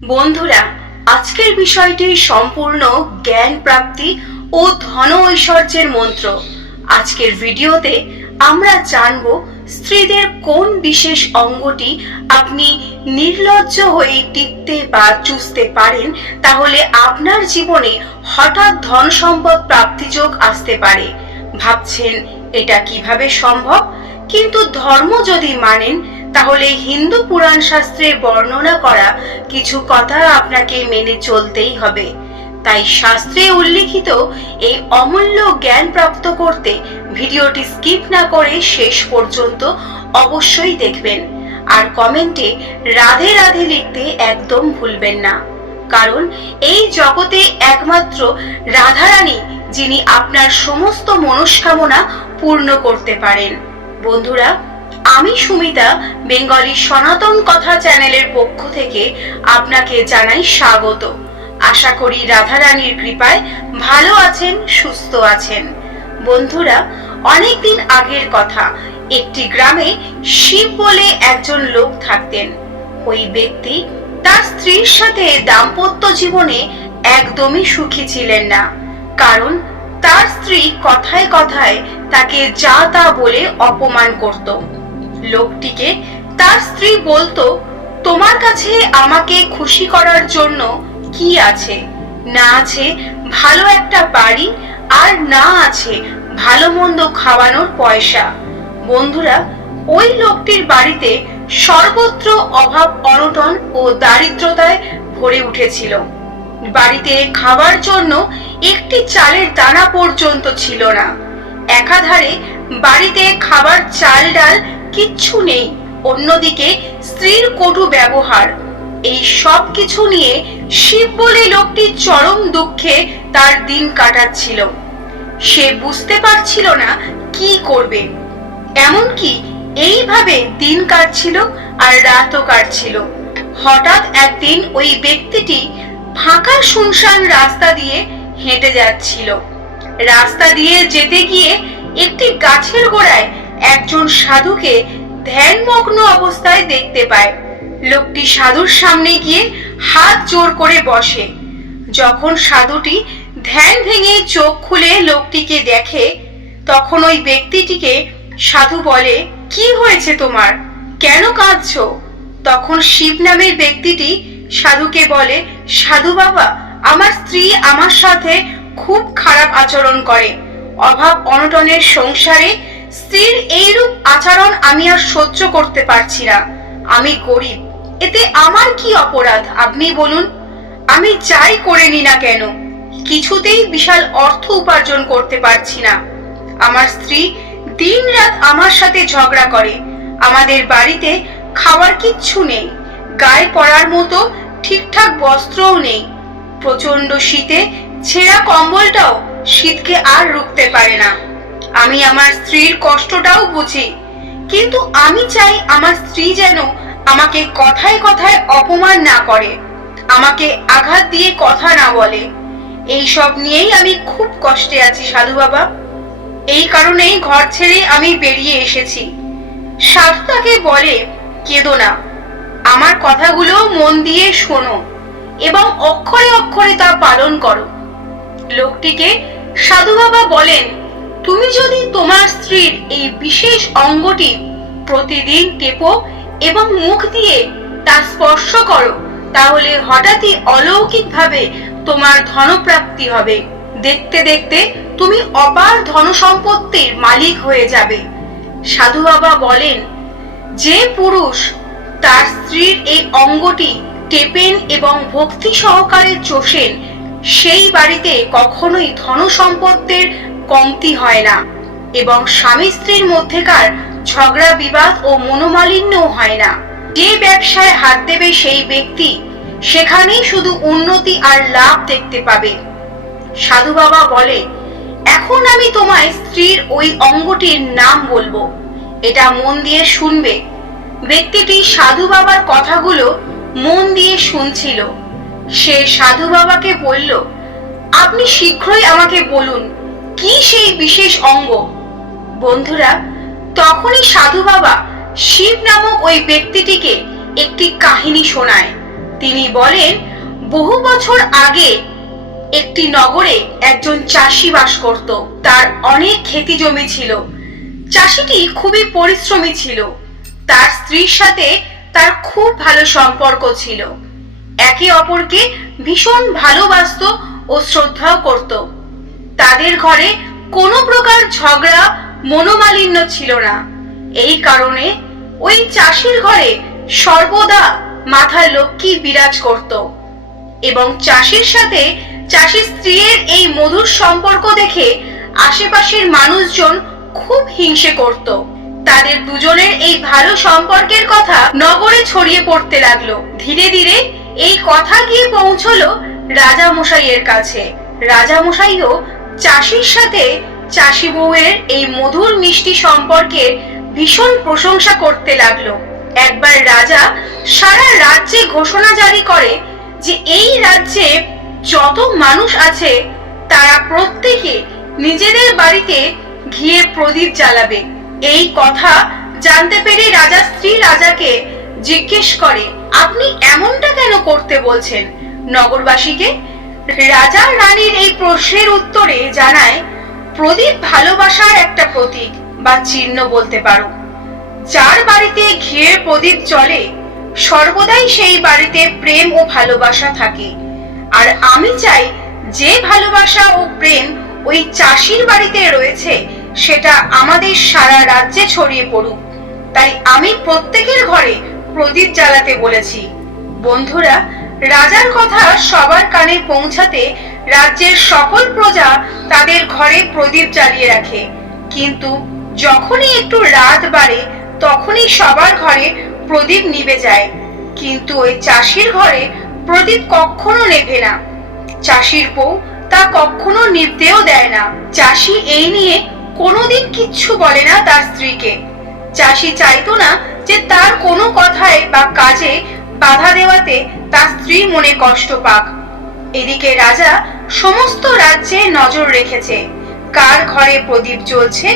বন্ধুরা, আজকের বিষয়টি সম্পূর্ণ জ্ঞান প্রাপ্তি ও ধন ঐশ্বর্যের মন্ত্র। আজকের ভিডিওতে আমরা জানব স্ত্রীদের কোন বিশেষ অঙ্গটি আপনি নির্লজ্জ হয়ে টিপতে বা চুষতে পারেন, তাহলে আপনার জীবনে হঠাৎ ধন সম্পদ প্রাপ্তিযোগ আসতে পারে। ভাবছেন এটা কিভাবে সম্ভব? কিন্তু ধর্ম যদি মানেন, তাহলে হিন্দু পুরাণ শাস্ত্রে বর্ণনা করা কিছু কথা আপনাকে মেনে চলতেই হবে। তাই শাস্ত্রে উল্লিখিত এই অমূল্য জ্ঞান প্রাপ্ত করতে ভিডিওটি স্কিপ না করে শেষ পর্যন্ত অবশ্যই দেখবেন। আর কমেন্টে রাধে রাধে লিখতে একদম ভুলবেন না, কারণ এই জগতে একমাত্র রাধারানী যিনি আপনার সমস্ত মনস্কামনা পূর্ণ করতে পারেন। বন্ধুরা, আমি সুমিতা বেঙ্গলি সনাতন কথা চ্যানেলের পক্ষ থেকে আপনাকে জানাই স্বাগত। আশা করি রাধারানীর কৃপায় ভালো আছেন, সুস্থ আছেন। বন্ধুরা, অনেকদিন আগের কথা, একটি গ্রামে শিব বলে একজন লোক থাকতেন। ওই ব্যক্তি তার স্ত্রীর সাথে দাম্পত্য জীবনে একদমই সুখী ছিলেন না, কারণ তার স্ত্রী কথায় কথায় তাকে যা তা বলে অপমান করত। লোকটিকে তার স্ত্রী বলতো, তোমার কাছে আমাকে খুশি করার জন্য কি আছে? না আছে ভালো একটা বাড়ি, আর না আছে ভালো মন্দ খাওয়ানোর পয়সা। বন্ধুরা, ওই লোকটির বাড়িতে সর্বত্র অভাব অনটন ও দারিদ্রতায় ভরে উঠেছিল। বাড়িতে খাবার জন্য একটি চালের দানা পর্যন্ত ছিল না। একাধারে বাড়িতে খাবার চাল ডাল কিচ্ছু নেই, অন্যদিকে স্ত্রীর কটু ব্যবহার। এই সব কিছু নিয়ে শিব বলে লোকটি চরম দুঃখে তার দিন কাটাচ্ছিল। সে বুঝতে পারছিল না কি করবে। এমনকি এইভাবে দিন কাটছিল আর রাতও কাটছিল। হঠাৎ একদিন ওই ব্যক্তিটি ফাঁকা শুনশান রাস্তা দিয়ে হেঁটে যাচ্ছিল। রাস্তা দিয়ে যেতে গিয়ে একটি গাছের গোড়ায় একজন সাধুকে ধ্যানমগ্ন অবস্থায় দেখতে পায়। লোকটি সাধুর সামনে গিয়ে হাত জোর করে বসে। যখন সাধুটি ধ্যান ভেঙে চোখ খুলে লোকটিকে দেখে, তখন ওই ব্যক্তিটিকে সাধু বলে, কি হয়েছে তোমার? কেন কাঁদছো? তখন শিব নামের ব্যক্তিটি সাধুকে বলে, সাধু বাবা, আমার স্ত্রী আমার সাথে খুব খারাপ আচরণ করে। অভাব অনটনের সংসারে স্ত্রীর এইরূপ আচরণ আমি আর সহ্য করতে পারছি না। আমি গরিব, এতে আমার কি অপরাধ আপনি বলুন? আমি যাই করে নি না কেন, কিছুতেই বিশাল অর্থ উপার্জন করতে পারছি না। আমার স্ত্রী দিন রাত আমার সাথে ঝগড়া করে। আমাদের বাড়িতে খাওয়ার কিচ্ছু নেই, গায়ে পরার মতো ঠিকঠাক বস্ত্রও নেই। প্রচন্ড শীতে ছেঁড়া কম্বলটাও শীতকে আর রুখতে পারে না। আমি আমার স্ত্রীর কষ্টটাও বুঝি, কিন্তু আমি চাই আমার স্ত্রী যেন আমাকে কথায় কথায় অপমান না করে, আমাকে আঘাত দিয়ে কথা না বলে। এই সব নিয়েই আমি খুব কষ্টে আছি সাধু বাবা। এই কারণেই ঘর ছেড়ে আমি বেরিয়ে এসেছি। সাধু তাকে বলে, কেঁদো না, আমার কথাগুলো মন দিয়ে শোনো এবং অক্ষরে অক্ষরে তা পালন করো। লোকটিকে সাধু বাবা বলেন, তুমি যদি তোমার স্ত্রীর এই বিশেষ অঙ্গটি প্রতিদিন টেপো এবং মুখ দিয়ে তা স্পর্শ করো, তাহলে হঠাৎই অলৌকিকভাবে তোমার ধনপ্রাপ্তি হবে। দেখতে দেখতে তুমি অপার ধন সম্পত্তির মালিক হয়ে যাবে। সাধু বাবা বলেন, যে পুরুষ তার স্ত্রীর এই অঙ্গটি টেপেন এবং ভক্তি সহকারে চষেন, সেই বাড়িতে কখনোই ধন সম্পত্তির কমতি হয় না এবং স্বামী স্ত্রীর মধ্যেকার ঝগড়া বিবাদ ও মনোমালিন্যও হয় না। যে ব্যবসায় হাত দেবে সেই ব্যক্তি সেখানেই শুধু উন্নতি আর লাভ দেখতে পাবে। সাধু বাবা বলে, এখন আমি তোমায় স্ত্রীর ওই অঙ্গটির নাম বলবো, এটা মন দিয়ে শুনবে। ব্যক্তিটি সাধু বাবার কথাগুলো মন দিয়ে শুনছিল। সে সাধু বাবাকে বলল, আপনি শীঘ্রই আমাকে বলুন কি সেই বিশেষ অঙ্গ। বন্ধুরা, তখনই সাধু বাবা শিব নামক ওই ব্যক্তিটিকে একটি কাহিনী শোনায়। তিনি বলেন, বহু বছর আগে একটি নগরে একজন চাষি বাস করত। তার অনেক ক্ষেতি জমি ছিল। চাষিটি খুবই পরিশ্রমী ছিল। তার স্ত্রীর সাথে তার খুব ভালো সম্পর্ক ছিল। একে অপরকে ভীষণ ভালোবাসতো ও শ্রদ্ধাও করত। তাদের ঘরে কোনো প্রকার ঝগড়া মনোমালিন্য ছিল না। এই কারণে ওই চাষির ঘরে সর্বদা মাথা লক্ষ্মী বিরাজ করত এবং চাষির সাথে চাষির স্ত্রীর এই মধুর সম্পর্ক দেখে আশেপাশের মানুষজন খুব হিংসে করত। তাদের দুজনের এই ভালো সম্পর্কের কথা নগরে ছড়িয়ে পড়তে লাগলো। ধীরে ধীরে এই কথা গিয়ে পৌঁছলো রাজা মশাইয়ের কাছে। রাজা মশাইও চাষির সাথে চাষি বউয়ের এই মধুর মিষ্টি সম্পর্কের ভীষণ প্রশংসা করতে লাগলো। একবার রাজা সারা রাজ্যে ঘোষণা জারি করে যে এই রাজ্যে যত মানুষ আছে তারা প্রত্যেকে নিজেদের বাড়িতে ঘিয়ে প্রদীপ জ্বালাবে। এই কথা জানতে পেরে রাজা স্ত্রী রাজাকে জিজ্ঞেস করে, আপনি এমনটা কেন করতে বলছেন নগরবাসীকে? রাজা রানীর এই প্রশ্নের উত্তরে জানায়, প্রদীপ ভালোবাসার একটা প্রতীক বা চিহ্ন বলতে পারো। যার বাড়িতে ঘিয়ের প্রদীপ জ্বলে সর্বদাই সেই বাড়িতে প্রেম ও ভালোবাসা থাকে। আর আমি চাই যে ভালোবাসা ও প্রেম ওই চাষির বাড়িতে রয়েছে সেটা আমাদের সারা রাজ্যে ছড়িয়ে পড়ুক। তাই আমি প্রত্যেকের ঘরে প্রদীপ জ্বালাতে বলেছি। বন্ধুরা, রাজার কথা সবার কানে পৌঁছাতে রাজ্যের সকল প্রজা তাদের ঘরে প্রদীপ জ্বালিয়ে রাখে। কিন্তু যখনই একটু রাত বাড়ে তখনই সবার ঘরে প্রদীপ নিভে যায়। কিন্তু ওই চাষির ঘরে প্রদীপ কখনো নেভে না। চাষির বউ তা কখনো নিভতেও দেয় না। চাষি এই নিয়ে কোনোদিন কিচ্ছু বলে না তার স্ত্রীকে। চাষি চাইতো না যে তার কোনো কথায় বা কাজে বাধা দেওয়াতে তার স্ত্রী মনে কষ্ট পাক। এদিকে রাজা সমস্ত রাজ্যে নজর রেখেছে কার ঘরে প্রদীপ জ্বলছে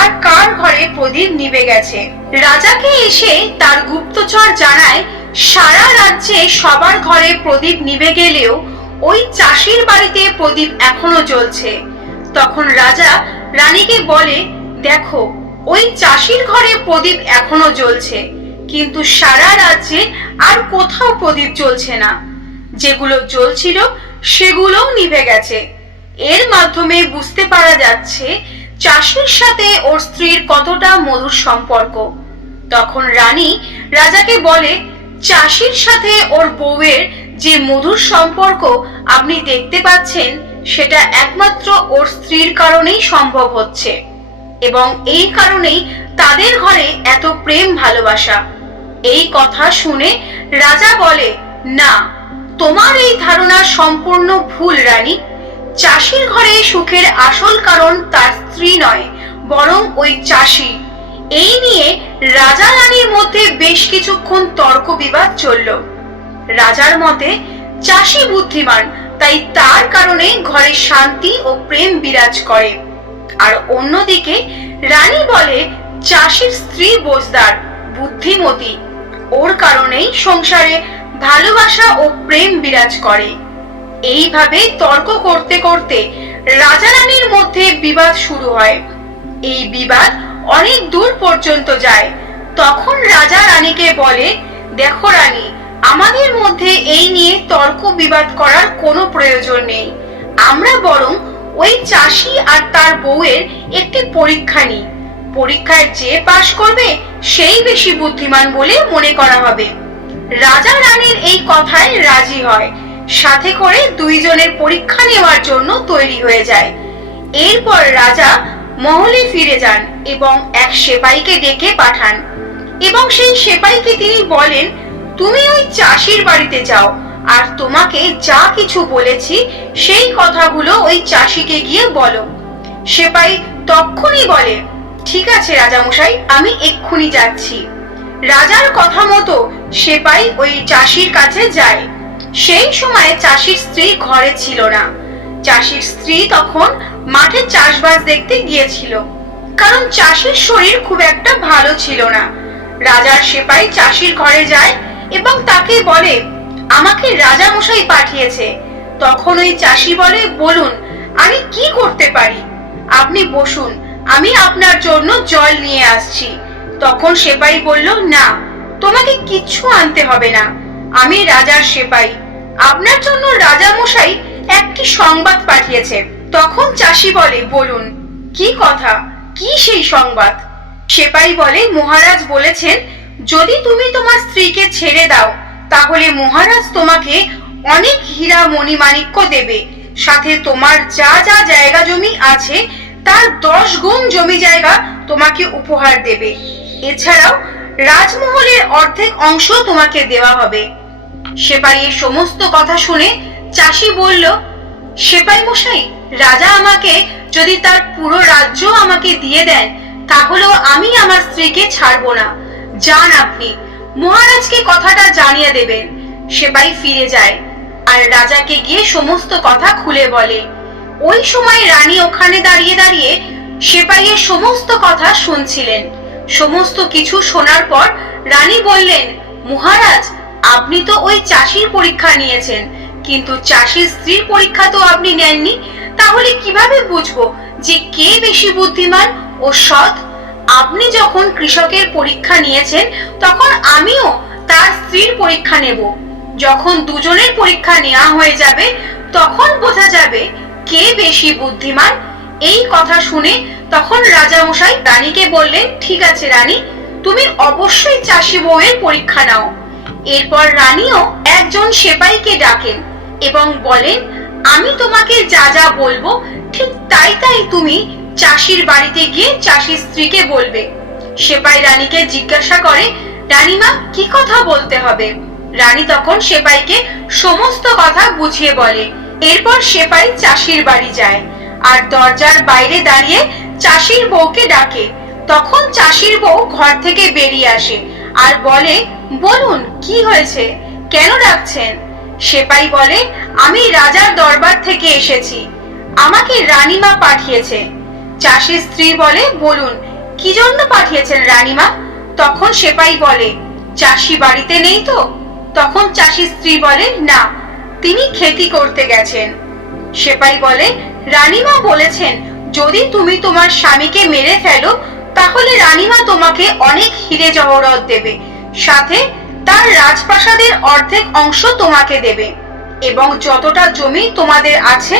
আর কার ঘরে প্রদীপ নিভে গেছে। রাজাকে এসে তার গুপ্তচর জানায়, সারা রাজ্যে সবার ঘরে প্রদীপ নিভে গেলেও ওই চাষির বাড়িতে প্রদীপ এখনো জ্বলছে। তখন রাজা রানীকে বলে, দেখো ওই চাষির ঘরে প্রদীপ এখনো জ্বলছে, কিন্তু সারা রাজ্যে আর কোথাও প্রদীপ জ্বলছে না। যেগুলো জ্বলছিল সেগুলোও নিভে গেছে। এর মাধ্যমে বুঝতে পারা যাচ্ছে চাষির সাথে ওর স্ত্রীর কতটা মধুর সম্পর্ক। তখন রানী রাজাকে বলে, চাষির সাথে ওর বউয়ের যে মধুর সম্পর্ক আপনি দেখতে পাচ্ছেন সেটা একমাত্র ওর স্ত্রীর কারণেই সম্ভব হচ্ছে এবং এই কারণেই তাদের ঘরে এত প্রেম ভালোবাসা। এই কথা শুনে রাজা বলে, না, তোমার এই ধারণা সম্পূর্ণ ভুল রানী। চাষির ঘরে সুখের আসল কারণ তার স্ত্রী নয়, বরং ওই চাষি। এই নিয়ে রাজা রানীর মধ্যে বেশ কিছুক্ষণ তর্ক বিবাদ চলল। রাজার মতে চাষি বুদ্ধিমান, তাই তার কারণে ঘরে শান্তি ও প্রেম বিরাজ করে। আর অন্যদিকে রানী বলে চাষির স্ত্রী বোজদার, বুদ্ধিমতী, ওর কারণেই সংসারে ভালোবাসা ও প্রেম বিরাজ করে। এইভাবে তর্ক করতে করতে রাজা রানীর মধ্যে বিবাদ শুরু হয়। এই বিবাদ অনেক দূর পর্যন্ত যায়। তখন রাজা রানীকে বলে, দেখো রানী, আমাদের মধ্যে এই নিয়ে তর্ক বিবাদ করার কোনো প্রয়োজন নেই। আমরা বরং ওই চাষি আর তার বউয়ের একটি পরীক্ষা নিই। পরীক্ষায় যে পাশ করবে সেই বেশি বুদ্ধিমান বলে মনে করা হবে। রাজা রানীর এই কথায় রাজি হয়। সাথে করে দুইজনের পরীক্ষা নেওয়ার জন্য তৈরি হয়ে যায়। এরপর রাজা মহলে ফিরে যান এবং এক সেপাইকে ডেকে পাঠান এবং সেই সেপাইকে তিনি বলেন, তুমি ওই চাষির বাড়িতে যাও আর তোমাকে যা কিছু বলেছি সেই কথাগুলো ওই চাষিকে গিয়ে বলো। সেপাই তখনই বলে, ঠিক আছে রাজামশাই, আমি এক্ষুনি যাচ্ছি। রাজার কথা মতো সেপাই ওই চাষির কাছে যায়। সেই সময় চাষির স্ত্রী ঘরে ছিল না। চাষির স্ত্রী তখন মাঠে চাষবাস দেখতে গিয়েছিল, কারণ চাষির শরীর খুব একটা ভালো ছিল না। রাজার সেপাই চাষির ঘরে যায় এবং তাকে বলে, আমাকে রাজা মশাই পাঠিয়েছে। তখন ওই চাষি বলে, বলুন আমি কি করতে পারি? আপনি বসুন, আমি আপনার জন্য জল নিয়ে আসছি। তখন সেপাই বলল, না, তোমাকে কিচ্ছু আনতে হবে না, আমি রাজার সেপাই। আপনার জন্য রাজা মশাই একটি সংবাদ পাঠিয়েছে। তখন চাষি বলে, বলুন কি কথা, কি সেই সংবাদ? সেপাই বলে, মহারাজ বলেছেন যদি তুমি তোমার স্ত্রীকে ছেড়ে দাও তাহলে মহারাজ তোমাকে অনেক হীরা মণিমাণিক্য দেবে, সাথে তোমার যা যা জায়গা জমি আছে তার 10 গুণ জমি জায়গা তোমাকে উপহার দেবে। এছাড়াও রাজমহলের অর্ধেক অংশ তোমাকে দেওয়া হবে। সেপাইয়ের সমস্ত কথা শুনে চাষি বলল, সেপাই মশাই, রাজা আমাকে যদি তার পুরো রাজ্য আমাকে দিয়ে দেন তাহলেও আমি আমার স্ত্রীকে ছাড়বো না। যান, আপনি মহারাজকে কথাটা জানিয়ে দেবেন। সেপাই ফিরে যায় আর রাজাকে গিয়ে সমস্ত কথা খুলে বলে। ওই সময় রানী ওখানে দাঁড়িয়ে দাঁড়িয়ে সেপাইয়ের সমস্ত কথা শুনছিলেন। সমস্ত কিছু শোনার পর রানী বললেন, মহারাজ, আপনি তো ওই চাষির পরীক্ষা নিয়েছেন, কিন্তু চাষির স্ত্রীর পরীক্ষা তো আপনি নেননি। তাহলে কিভাবে বুঝবো যে কে বেশি বুদ্ধিমান ও সৎ? আপনি যখন কৃষকের পরীক্ষা নিয়েছেন তখন আমিও তার স্ত্রীর পরীক্ষা নেব। যখন দুজনের পরীক্ষা নেওয়া হয়ে যাবে তখন বোঝা যাবে কে বেশি বুদ্ধিমান। এই কথা শুনে তখন রাজা মশাই রানীকে বললেন, ঠিক আছে রানী, তুমি অবশ্যই চাষি বউয়ের পরীক্ষা নাও। এরপর রানীও একজন সেপাইকে ডাকেন এবং বলেন, আমি তোমাকে যা যা বলবো ঠিক তাই তাই তুমি চাষির বাড়িতে গিয়ে চাষির স্ত্রীকে বলবে। সেপাই রানীকে জিজ্ঞাসা করে, রানীমা, কি কথা বলতে হবে? রানী তখন সেপাইকে সমস্ত কথা বুঝিয়ে বলে। এরপর সেপাই চাষির বাড়ি যায় আর দরজার বাইরে দাঁড়িয়ে চাষির বউকে ডাকে। তখন চাষির বউ ঘর থেকে বেরিয়ে আসে আর বলে, বলুন কি হয়েছে, কেন ডাকছেন? সেপাই বলে, আমি রাজার দরবার থেকে এসেছি, আমাকে রানীমা পাঠিয়েছে। চাষির স্ত্রী বলে, বলুন কি জন্য পাঠিয়েছেন রানীমা? তখন সেপাই বলে, চাষি বাড়িতে নেই তো? তখন চাষির স্ত্রী বলে, না, তিনি খেতি করতে গেছেন। সেপাই বলে, রানীমা বলেছেন যদি তুমি তোমার স্বামীকে মেরে ফেলো তাহলে রানীমা তোমাকে অনেক হিরে জহরত দেবে, সাথে তার রাজপ্রাসাদের অর্ধেক অংশ তোমাকে দেবে এবং যতটা জমি তোমাদের আছে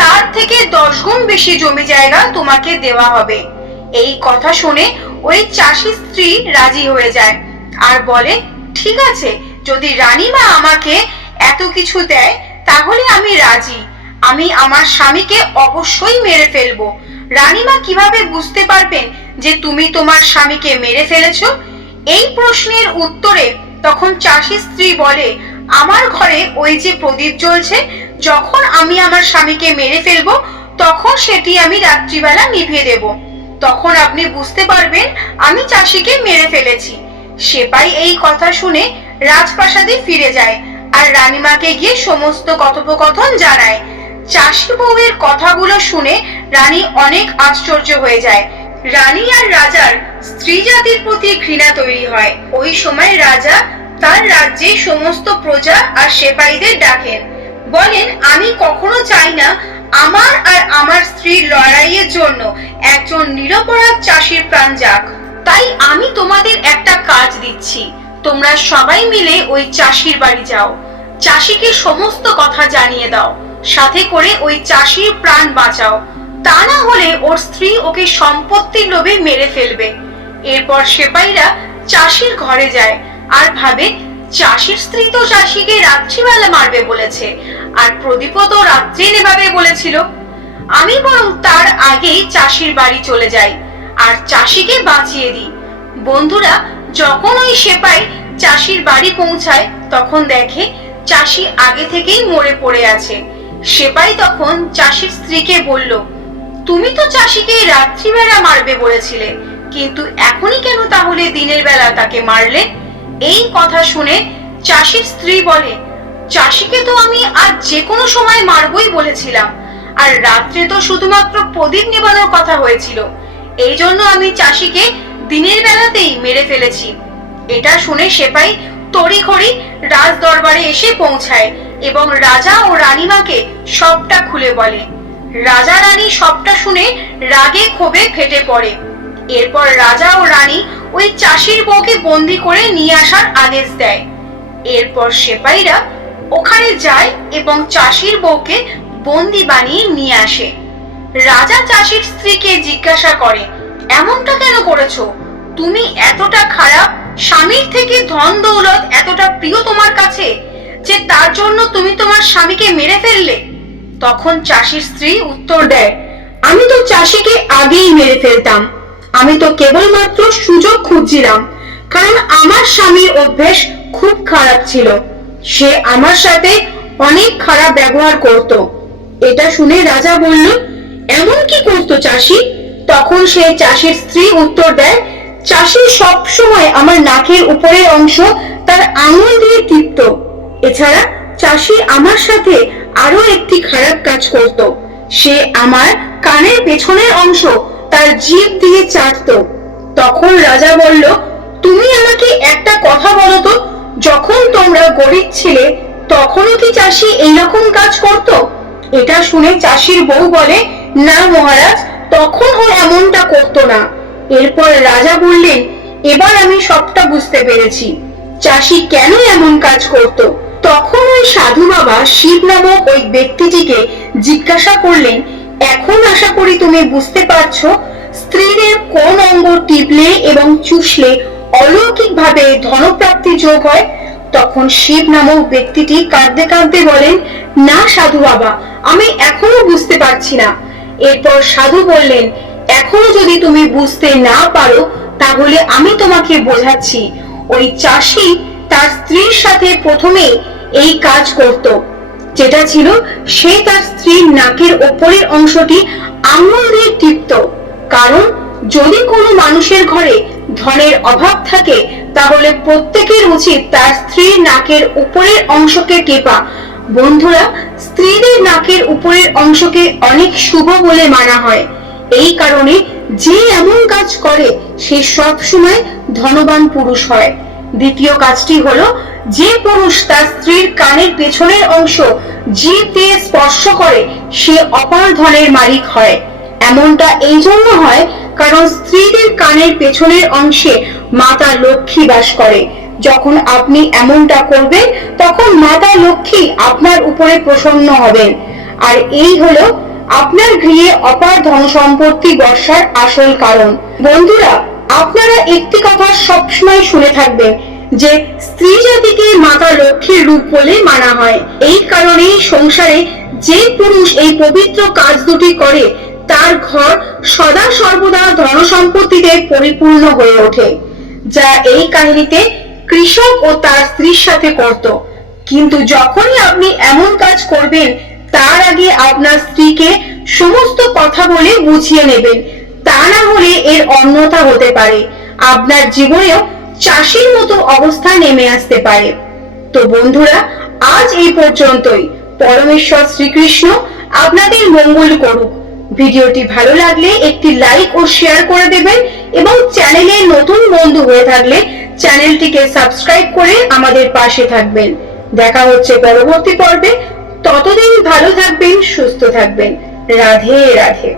তার থেকে 10 গুণ বেশি জমি জায়গা তোমাকে দেওয়া হবে। এই কথা শুনে ওই চাষির স্ত্রী রাজি হয়ে যায় আর বলে, ঠিক আছে, যদি রানীমা আমাকে এত কিছু দেয় তাহলে আমি রাজি। আমি আমার স্বামীকে অবশ্যই মেরে ফেলবো। রানীমা কিভাবে বুঝতে পারবেন যে তুমি তোমার স্বামীকে মেরে ফেলেছো? এই প্রশ্নের উত্তরে তখন চাষির স্ত্রী বলে, আমার ঘরে ওই যে প্রদীপ জ্বলছে, যখন আমি আমার স্বামীকে মেরে ফেলবো তখন সেটি আমি রাত্রিবেলা নিভিয়ে দেব, তখন আপনি বুঝতে পারবেন আমি চাষিকে মেরে ফেলেছি। সেপাই এই কথা শুনে রাজপ্রাসাদে ফিরে যায় আর রানীমাকে গিয়ে সমস্ত কথোপকথন জানায়। চাষি বউয়ের কথাগুলো শুনে রানী অনেক আশ্চর্য হয়ে যায়। রানী আর রাজার স্ত্রী জাতির প্রতি ঘৃণা তৈরি হয়। ওই সময় রাজা তার রাজ্যে সমস্ত প্রজা আর সেপাইদের ডাকেন, বলেন, আমি কখনো চাই না আমার আর আমার স্ত্রীর লড়াইয়ের জন্য একজন নিরপরাধ চাষির প্রাণ যাক। তাই আমি তোমাদের একটা কাজ দিচ্ছি, তোমরা সবাই মিলে ওই চাষির বাড়ি যাও, চাষিকে সমস্ত কথা জানিয়ে দাও, সাথে করে ওই চাষির প্রাণ বাঁচাও, তা না হলে ওর স্ত্রী ওকে সম্পত্তির লোভে মেরে ফেলবে। এরপর সেপাইরা চাষির ঘরে যায় আর ভাবে, চাষির স্ত্রী তো চাষিকে রাত্রিবেলা মারবে বলেছে আর প্রদীপও তো রাত্রি নেভাবে বলেছিল, আমি বরং তার আগেই চাষির বাড়ি চলে যাই আর চাষিকে বাঁচিয়ে দিই। বন্ধুরা, যখন ওই সেপাই চাষির বাড়ি পৌঁছায় তখন দেখে চাষি আগে থেকেই মরে পড়ে আছে। সেপাই তখন চাষির স্ত্রীকে বলল, তুমি তো চাষিকে রাত্রিবেলা মারবে বলেছিলে, কিন্তু এখনই কেন তাহলে দিনের বেলা তাকে মারলে? এই কথা শুনে চাষির স্ত্রী বলে, চাষিকে তো আমি আজ যে কোনো সময় মারবই বলেছিলাম, আর রাত্রে তো শুধুমাত্র প্রদীপ নেবানোর কথা হয়েছিল, এই জন্য আমি চাষিকে দিনের বেলাতেই মেরে ফেলেছি। এটা শুনে সেপাই তড়িঘড়ি রাজ দরবারে এসে পৌঁছায় এবং রাজা ও রানীমাকে সবটা খুলে বলে। রাজা রানী সবটা শুনে রাগে ক্ষোভে ফেটে পড়ে। এরপর রাজা ও রানী ওই চাষির বউকে বন্দি করে নিয়ে আসার আদেশ দেয়। এরপর সেপাইরা ওখানে যায় এবং চাষির বউকে বন্দি বানিয়ে নিয়ে আসে। রাজা চাষির স্ত্রীকে জিজ্ঞাসা করে, এমনটা কেন করেছো? তুমি এতটা খারাপ, স্বামীর থেকে ধন দৌলত এতটা প্রিয় তোমার কাছে যে তার জন্য তুমি তোমার স্বামীকে মেরে ফেললে? তখন চাষির স্ত্রী উত্তর দেয়, আমি তো চাষিকে আগেই মেরে ফেলতাম। আমি তো কেবলমাত্র সুযোগ খুঁজছিলাম, কারণ আমার স্বামীর অভ্যেস খুব খারাপ ছিল। সে আমার সাথে অনেক খারাপ ব্যবহার করত। এটা শুনে রাজা বলল, এমন কি করতো চাষি? তখন সে চাষির স্ত্রী উত্তর দেয়, চাষি সব সময় আমার নাকের উপরের অংশ তার আঙুল দিয়ে টিপত। এছাড়া চাষি আমার সাথে আরো একটি খারাপ কাজ করত। সে আমার কানের পেছনের অংশ তার জিভ দিয়ে চাটতো। তখন রাজা বলল, তুমি আমাকে একটা কথা বলো তো, যখন তোমরা গরিব ছিলে তখনও কি চাষি এইরকম কাজ করত? এটা শুনে চাষির বউ বলে, না মহারাজ, তখন ও এমনটা করতো না। এরপর রাজা বললেন, এবার আমি সবটা বুঝতে পেরেছি চাষি কেন এমন কাজ করত। তখন ওই সাধু বাবা শিব নামক ওই ব্যক্তিটিকে জিজ্ঞাসা করলেন, এখন আশা করি তুমি বুঝতে পারছো স্ত্রীদের কোন অঙ্গ টিপলে এবং চুষলে অলৌকিক ভাবে ধনপ্রাপ্তি যোগ হয়? তখন শিব নামক ব্যক্তিটি কাঁদতে কাঁদতে বলেন, না সাধু বাবা, আমি এখনো বুঝতে পারছি না। এরপর সাধু বললেন, এখনো যদি তুমি বুঝতে না পারো তাহলে আমি তোমাকে বোঝাচ্ছি। ওই চাষি তার স্ত্রীর সাথে প্রথমে এই কাজ করত, যেটা ছিল সে তার স্ত্রীর নাকের ওপরের অংশটি আঙুল দিয়ে টিপত। কারণ যদি কোনো মানুষের ঘরে ধনের অভাব থাকে তাহলে প্রত্যেকের উচিত তার স্ত্রীর নাকের উপরের অংশকে টেপা। বন্ধুরা, স্ত্রীদের নাকের উপরের অংশকে অনেক শুভ বলে মানা হয়। এই কারণে যে এমন কাজ করে সে সব সময় ধনবান পুরুষ হয়। দ্বিতীয় কাজটি হলো, যে পুরুষ তার স্ত্রীর কানের পেছনের অংশ জিভ দিয়ে স্পর্শ করে সে অপার ধনের মালিক হয়। এমনটা এই জন্য হয় কারণ স্ত্রীদের কানের পেছনের অংশে মাতা লক্ষ্মী বাস করে। যখন আপনি এমনটা করবেন তখন মাতা লক্ষ্মী আপনার উপরে প্রসন্ন হবেন, আর এই হলো আপনার গৃহে অপার ধন সম্পত্তি বর্ষার আসল কারণ। বন্ধুরা, আপনারা একটি কথা সবসময় শুনে থাকবেন যে স্ত্রী জাতিকে মাতা লক্ষ্মীর রূপ বলে মানা হয়। এই কারণেই সংসারে যে পুরুষ এই পবিত্র কাজ দুটি করে তার ঘর সদা সর্বদা ধন সম্পত্তিতে পরিপূর্ণ হয়ে ওঠে, যা এই কাহিনীতে কৃষক ও তার স্ত্রীর সাথে করত। কিন্তু যখনই আপনি এমন কাজ করবেন তার আগে আপনার স্ত্রীকে সমস্ত কথা বলে বুঝিয়ে নেবেন, তা না হলে এর অন্যথা হতে পারে। আপনার জীবনেও চাষির মতো অবস্থা নেমে আসতে পারে। তো বন্ধুরা, আজ এই পর্যন্তই। পরমেশ্বর শ্রীকৃষ্ণ আপনাদের মঙ্গল করুক। ভিডিওটি ভালো লাগলে একটি লাইক ও শেয়ার করে দেবেন এবং চ্যানেলে নতুন বন্ধু হয়ে থাকলে চ্যানেলটিকে সাবস্ক্রাইব করে আমাদের পাশে থাকবেন। দেখা হচ্ছে পরবর্তী পর্বে। ততদিন ভালো থাকবেন, সুস্থ থাকবেন। রাধে রাধে।